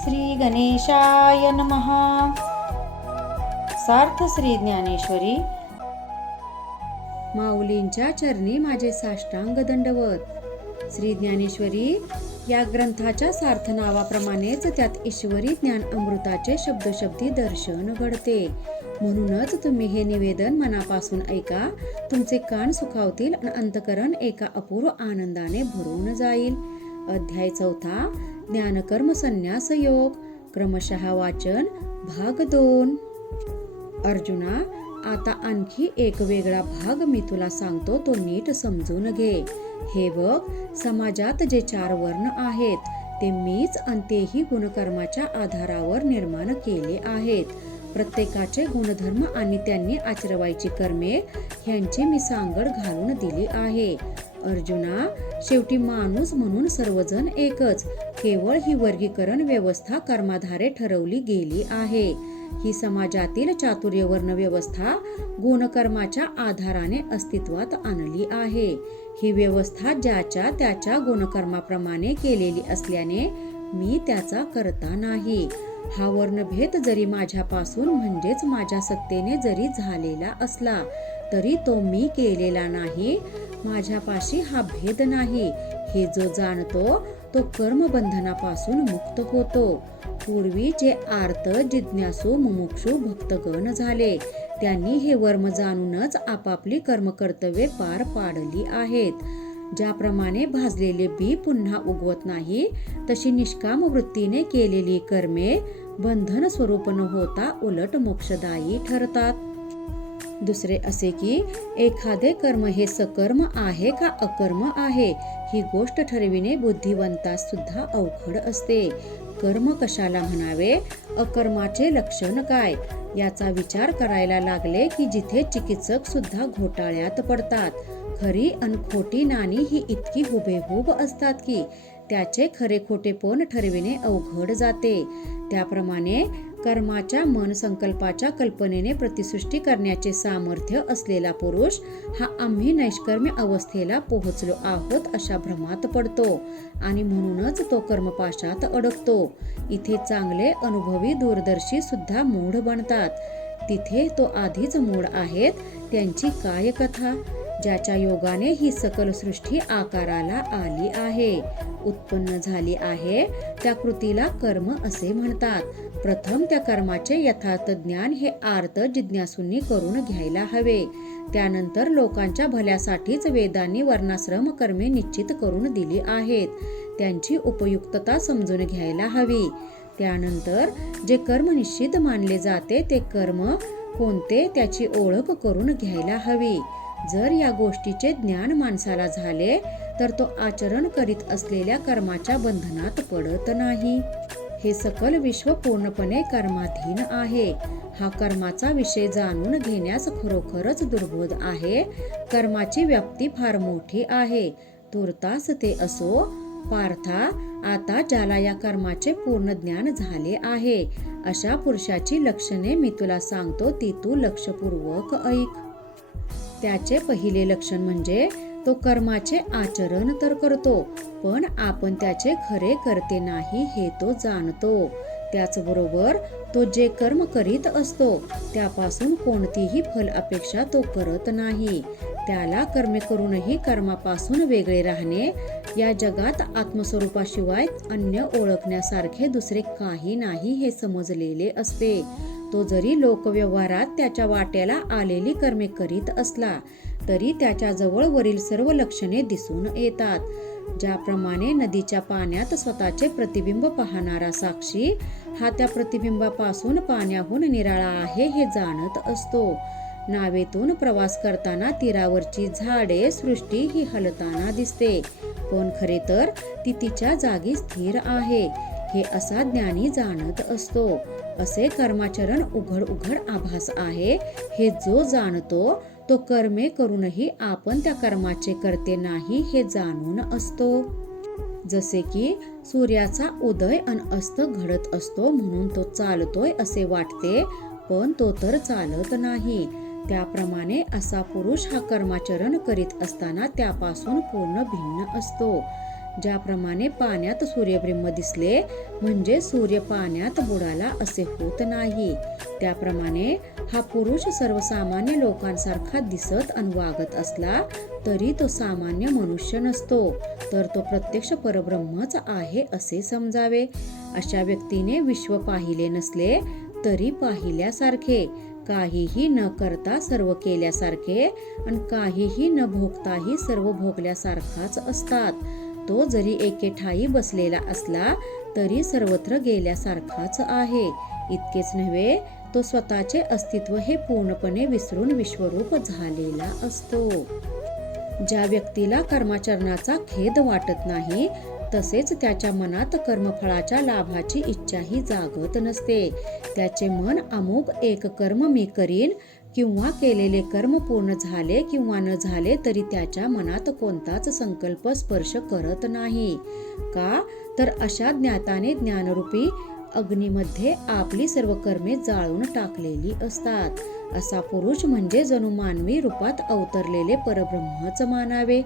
श्री गणेशाय महा सार्थ श्री ज्ञानेश्वरी. माऊलींच्या चरणी माझे साष्टांग दंडवत. श्री ज्ञानेश्वरी या ग्रंथाच्या सार्थ नावाप्रमाणेच त्यात ईश्वरी ज्ञान अमृताचे शब्दशब्दी दर्शन घडते. म्हणूनच तुम्ही हे निवेदन मनापासून ऐका. तुमचे कान सुखावतील आणि अंतकरण एका अपूर्व आनंदाने भरून जाईल. अध्याय चौथा ज्ञानकर्म संन्यास योग. क्रमशः वाचन भाग दोन. अर्जुना आता आणखी एक वेगळा भाग मी तुला सांगतो तो नीट समजून घे. हे बघ समाजात जे चार वर्ण आहेत ते मीच आणि तेही गुणकर्माच्या आधारावर निर्माण केले आहेत. प्रत्येकाचे गुणधर्म आणि त्यांनी आचरवायची कर्मे ह्यांची मी सांगड घालून दिली आहे. अर्जुना शेवटी माणूस म्हणून सर्वजण एकच. केवळ ही वर्गीकरण व्यवस्था कर्माधारे ठरवली गेली आहे. ही समाजातील चातुर्यवर्ण व्यवस्था गुणकर्माच्या आधाराने अस्तित्वात आणली आहे. ही व्यवस्था ज्याच्या त्याच्या गुणकर्माप्रमाणे केलेली असल्याने मी त्याचा करता नाही. हा वर्णभेद जरी माझ्यापासून म्हणजेच माझ्या सत्तेने जरी झालेला असला तरी तो मी केलेला नाही. माझ्यापाशी हा भेद नाही. हे जो जाणतो तो कर्मबंधनापासून मुक्त होतो. पूर्वी जे आर्त जिज्ञासू मुमुक्षू भक्तगण झाले त्यांनी हे वर्म जाणूनच आपापली कर्मकर्तव्ये पार पाडली आहेत. ज्याप्रमाणे भाजलेले बी पुन्हा उगवत नाही तशी निष्काम वृत्तीने केलेली कर्मे बंधन स्वरूप न होता उलट मोक्षदायी ठरतात. दुसरे असे की एखादे कर्म हे सकर्म आहे का अकर्म आहे ही गोष्ट ठरविणे बुद्धिवंतास सुद्धा अवघड असते. कर्म कशाला म्हणावे? अकर्माचे लक्षण काय? याचा विचार करायला लागले की जिथे चिकित्सक सुद्धा घोटाळ्यात पडतात. खरी अन खोटी नाणी ही इतकी हुबेहूब असतात की त्याचे खरे खोटेपण ठरविणे अवघड जाते. त्याप्रमाणे कर्माच्या मन संकल्पाच्या कल्पनेने प्रतिसृष्टी करण्याचे सामर्थ्य असलेला पुरुष हा आम्ही नैष्कर्म्य अवस्थेला पोहोचलो आहोत अशा भ्रमात पडतो. आणि म्हणूनच तो कर्मपाशात अडकतो. इथे चांगले अनुभवी दूरदर्शी सुद्धा मूढ बनतात. तिथे तो आधीच मूढ आहेत. त्यांची काय कथा? ज्याच्या योगाने ही सकल सृष्टी आकाराला आली आहे. उत्पन्न झाली आहे त्या कृतीला कर्म असे म्हणतात. प्रथम त्या कर्माचे यथार्थ ज्ञान हे आर्त जिज्ञासूंनी करून घ्यायला हवे. त्यानंतर लोकांच्या भल्यासाठीच वेदांनी वर्णाश्रम कर्मे निश्चित करून दिली आहेत. त्यांची उपयुक्तता समजून घ्यायला हवी. त्यानंतर जे कर्म निश्चित मानले जाते ते कर्म कोणते त्याची ओळख करून घ्यायला हवी. जर या गोष्टीचे ज्ञान माणसाला झाले तर तो आचरण करीत असलेल्या कर्माच्या बंधनात पडत नाही. हे सकल विश्व पूर्णपणे कर्माधीन आहे. हा कर्माचा विषय जाणून घेण्यास खरोखरच दुर्बोध आहे. कर्माची व्याप्ती फार मोठी आहे. तुर्तास ते असो पार्था आता ज्याला या कर्माचे पूर्ण ज्ञान झाले आहे अशा पुरुषाची लक्षणे मी तुला सांगतो ती तू लक्षपूर्वक ऐक. त्याचे पहिले लक्षण म्हणजे तो कर्माचे आचरण तर करतो पण आपण त्याचे खरे करते नाही हे तो जाणतो. त्याचबरोबर तो जे कर्म करीत असतो त्यापासून कोणतीही फल अपेक्षा तो करत नाही. त्याला कर्मे करूनही कर्मापासून वेगळे राहणे या जगात आत्मस्वरूपाशिवाय अन्य ओळखण्यासारखे दुसरे काही नाही हे समजलेले असते. तो जरी लोकव्यवहारात त्याच्या वाट्याला आलेली कर्मे करीत असला तरी त्याच्याजवळ वरील सर्व लक्षणे दिसून येतात. ज्याप्रमाणे नदीच्या पाण्यात स्वतःचे प्रतिबिंब पाहणारा साक्षी हा त्या प्रतिबिंबापासून पाण्याहून निराळा आहे हे जाणत असतो. नावेतून प्रवास करताना तीरावरची झाडे सृष्टी ही हलताना दिसते. पण खरे तर ती तिच्या जागी स्थिर आहे हे असा ज्ञानी जाणत असतो. असे कर्माचरण उघड उघड आभास आहे. हे जो जाणतो तो कर्मे करूनही आपण त्या कर्माचे करते नाही हे जाणून असतो. जसे की सूर्याचा उदय अन अस्त घडत असतो म्हणून तो चालतोय असे वाटते पण तो तर चालत नाही. त्याप्रमाणे असा पुरुष हा कर्माचरण करीत असताना त्यापासून पूर्ण भिन्न असतो. ज्याप्रमाणे पाण्यात सूर्यब्रह्म दिसले म्हणजे सूर्य पाण्यात बुडाला असे होत नाही. त्याप्रमाणे हा पुरुष सर्वसामान्य लोकांसारखा दिसत आणि वागत असला तरी तो सामान्य मनुष्य नसतो तर तो प्रत्यक्ष परब्रह्मच आहे असे समजावे. अशा व्यक्तीने विश्व पाहिले नसले तरी पाहिल्यासारखे काहीही न करता सर्व केल्यासारखे आणि काहीही न भोगताही सर्व भोगल्यासारखाच असतात. तो जरी एके ठाई बसलेला असला तरी सर्वत्र गेल्यासारखाच आहे. इतकेच नव्हे तो स्वतःचे अस्तित्व हे पूर्णपणे विसरून विश्वरूप झालेला असतो. ज्या व्यक्तीला कर्माचरणाचा खेद वाटत नाही तसेच त्याच्या मनात कर्मफळाच्या लाभाची इच्छाही जागत नसते. त्याचे मन अमुक एक कर्म मी करीन किंवा केलेले कर्म पूर्ण झाले किंवा न झाले तरी त्याच्या मनात कोणताच संकल्प स्पर्श करत नाही. का? तर अशा ज्ञाताने ज्ञानरूपी अग्नीमध्ये आपली सर्व कर्मे जाळून टाकलेली असतात. असा पुरुष म्हणजे जणू मानवी रूपात अवतरलेले परब्रह्मच मानावे.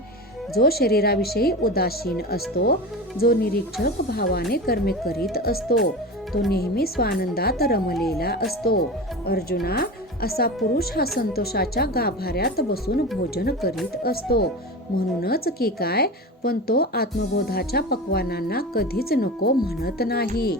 जो शरीराविषयी उदासीन असतो जो निरीक्षक भावाने कर्मे करीत असतो तो नेहमी स्वानंदात रमलेला असतो. अर्जुना असा पुरुष हा संतोषाच्या गाभाऱ्यात बसून भोजन करीत असतो. म्हणूनच की काय पण तो आत्मबोधाच्या पक्वानांना कधीच नको म्हणत नाही.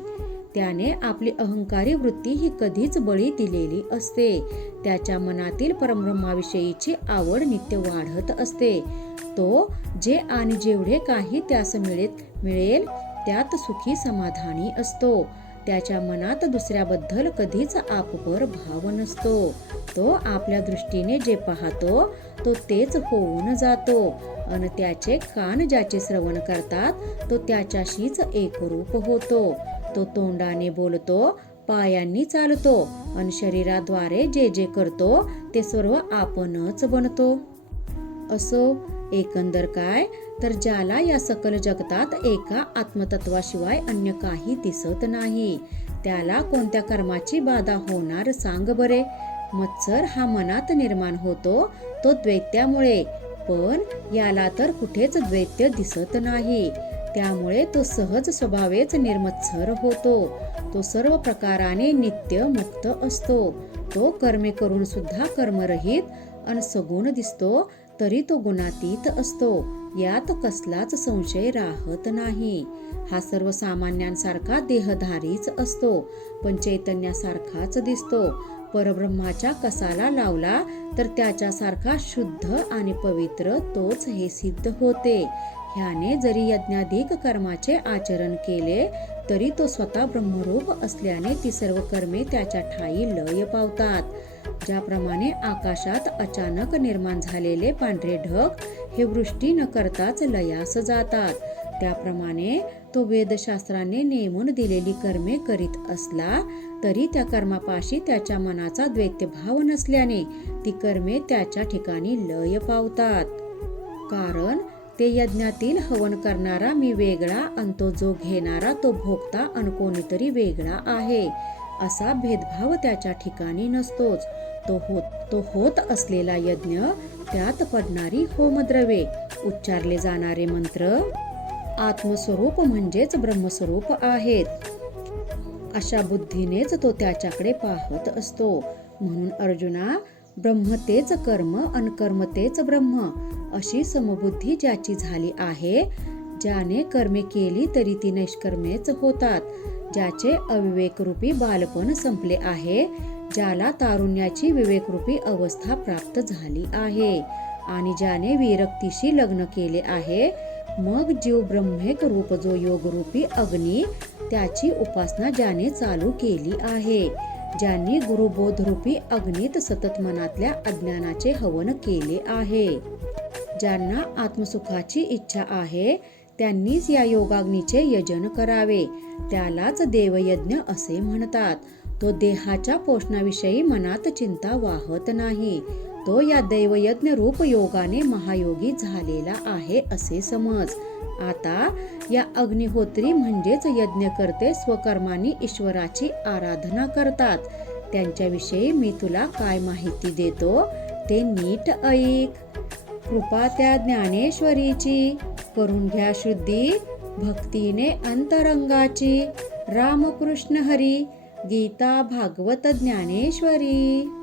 त्याने आपली अहंकारी वृत्ती ही कधीच बळी दिलेली असते. त्याच्या मनातील परब्रह्माविषयीची आवड नित्य वाढत असते. तो जे आणि जेवढे काही त्यास मिळेल मिळेल त्यात सुखी समाधानी असतो. त्याच्या मनात दुसऱ्याबद्दल कधीच आपवर भाव नसतो. तो आपल्या दृष्टीने जे पाहतो तो तेच होऊन जातो. आणि त्याचे कान ज्याचे श्रवण करतात तो त्याच्याशीच एकरूप होतो. तो तोंडाने बोलतो पायांनी चालतो. आणि शरीराद्वारे जे जे करतो ते सर्व आपणच बनतो. असो एकंदर काय? तर ज्याला या सकल जगतात एका आत्मतत्वाशिवाय अन्य काही दिसत नाही. त्याला कोणत्या कर्माची बाधा होणार सांग बरे. मत्सर हा मनात निर्माण होतो तो द्वैत्यामुळे. पण याला तर कुठेच द्वैत्य दिसत नाही. त्यामुळे तो सहज स्वभावेच निर्मत्सर होतो. तो सर्व प्रकाराने नित्य मुक्त असतो. तो कर्मे करून सुद्धा कर्मरहित अन सगुण दिसतो. तरी तो गुणातीत असतो. यात कसलाच संशय राहत नाही. हा सर्वसामान्यांसारखा देहधारीच असतो. पण चैतन्यासारखाच दिसतो. परब्रह्माच्या कसाला लावला तर त्याच्यासारखा शुद्ध आणि पवित्र तोच हे सिद्ध होते. ह्याने जरी यज्ञाधिक कर्माचे आचरण केले तरी तो स्वतः ब्रह्मरूप असल्याने ती सर्व कर्मे त्याच्या ठाई लय पावतात. ज्याप्रमाणे आकाशात अचानक निर्माण झालेले पांढरे ढग हे वृष्टी न करताच लयास जातात. त्याप्रमाणे तो वेदशास्त्राने नेमून दिलेली कर्मे करीत असला तरी त्या कर्मापाशी त्याच्या मनाचा द्वैत्यभाव नसल्याने ती कर्मे त्याच्या ठिकाणी लय पावतात. कारण ते यज्ञातील हवन करणारा मी वेगळा आणि तो जो घेणारा तो भोगता आणि कोणीतरी वेगळा आहे. असा भेदभाव त्याच्या ठिकाणी नसतोच. तो होत तो होत असलेला यज्ञ त्यात पडणारी होमद्रवे. उच्चारले जाणारे मंत्र आत्मस्वरूप म्हणजेच ब्रह्मस्वरूप आहेत. अशा बुद्धीनेच तो त्याच्याकडे पाहत असतो. म्हणून अर्जुना ब्रह्म तेच कर्म अनकर्म तेच ब्रह्म अशी समबुद्धी ज्याची झाली आहे ज्याने कर्मे केली तरी ती निष्कर्मेच होतात. ज्याचे अविवेकरूपी बालपण संपले आहे ज्याला तारुण्याची विवेकरूपी अवस्था प्राप्त झाली आहे आणि ज्याने विरक्तीशी लग्न केले आहे मग जीव ब्रह्मेक रूप जो योगरूपी अग्नी त्याची उपासना ज्याने चालू केली आहे. ज्यांनी गुरुबोधरूपी अग्नीत सतत मनातल्या अज्ञानाचे हवन केले आहे. ज्यांना आत्मसुखाची इच्छा आहे त्यांनीच या योगाग्नीचे यजन करावे. त्यालाच देवयज्ञ असे म्हणतात. तो देहाच्या पोषणाविषयी मनात चिंता वाहत नाही. तो या दैवयज्ञ रूप योगाने महायोगी झालेला आहे असे समज. आता या अग्निहोत्री म्हणजेच यज्ञकर्ते स्वकर्माने स्वकर्मानी ईश्वराची आराधना करतात. त्यांच्याविषयी मी तुला काय माहिती देतो? ते नीट ऐक. कृपा त्या ज्ञानेश्वरीची. करून घ्या शुद्धी. भक्तीने अंतरंगाची. रामकृष्ण हरी. गीता भागवत ज्ञानेश्वरी.